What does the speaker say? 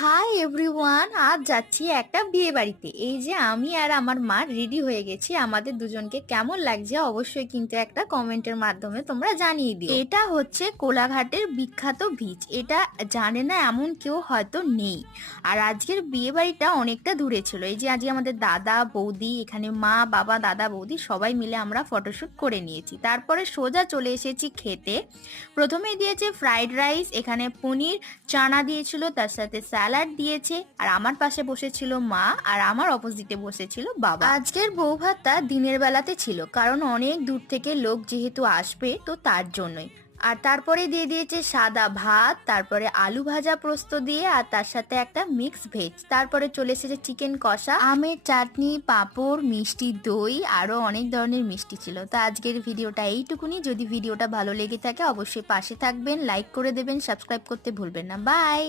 Hi everyone, আজ যাচ্ছি একটা বিয়ে বাড়িতে। এই যে আমি আর আমার মা রেডি হয়ে গেছি। আমাদের দুজনকে কেমন লাগছে অবশ্যই কিন্তু একটা কমেন্টের মাধ্যমে তোমরা জানিয়ে দিও। এটা হচ্ছে কোলাঘাটের বিখ্যাত বিচ। এটা জানে না এমন কেউ হয়তো নেই। আর আজকের বিয়ে বাড়িটা অনেকটা দূরে ছিল। এই যে আজকে আমাদের দাদা বৌদি, এখানে মা বাবা দাদা বৌদি সবাই মিলে আমরা ফটোশুট করে নিয়েছি। তারপরে সোজা চলে এসেছি খেতে। প্রথমেই দিয়েছে ফ্রাইড রাইস, এখানে পনির চানা দিয়েছিল, তার সাথে স্যালাড দিয়েছে। আর আমার পাশে বসেছিল মা, আর আমার অপোজিটে বসেছিল বাবা। আজকের বউ ভাতটা দিনের বেলাতে ছিল, কারণ অনেক দূর থেকে লোক যেহেতু আসবে, তো তার জন্যই। আর তারপরে দিয়ে দিয়েছে সাদা ভাত, তারপরে আলু ভাজা পোস্ত দিয়ে, আর তার সাথে একটা মিক্স ভেজ। তারপরে চলে এসেছে চিকেন কষা, আমের চাটনি, পাঁপড়, মিষ্টি দই, আরো অনেক ধরনের মিষ্টি ছিল। তো আজকের ভিডিওটা এইটুকুনি। যদি ভিডিওটা ভালো লেগে থাকে অবশ্যই পাশে থাকবেন, লাইক করে দেবেন, সাবস্ক্রাইব করতে ভুলবেন না। বাই।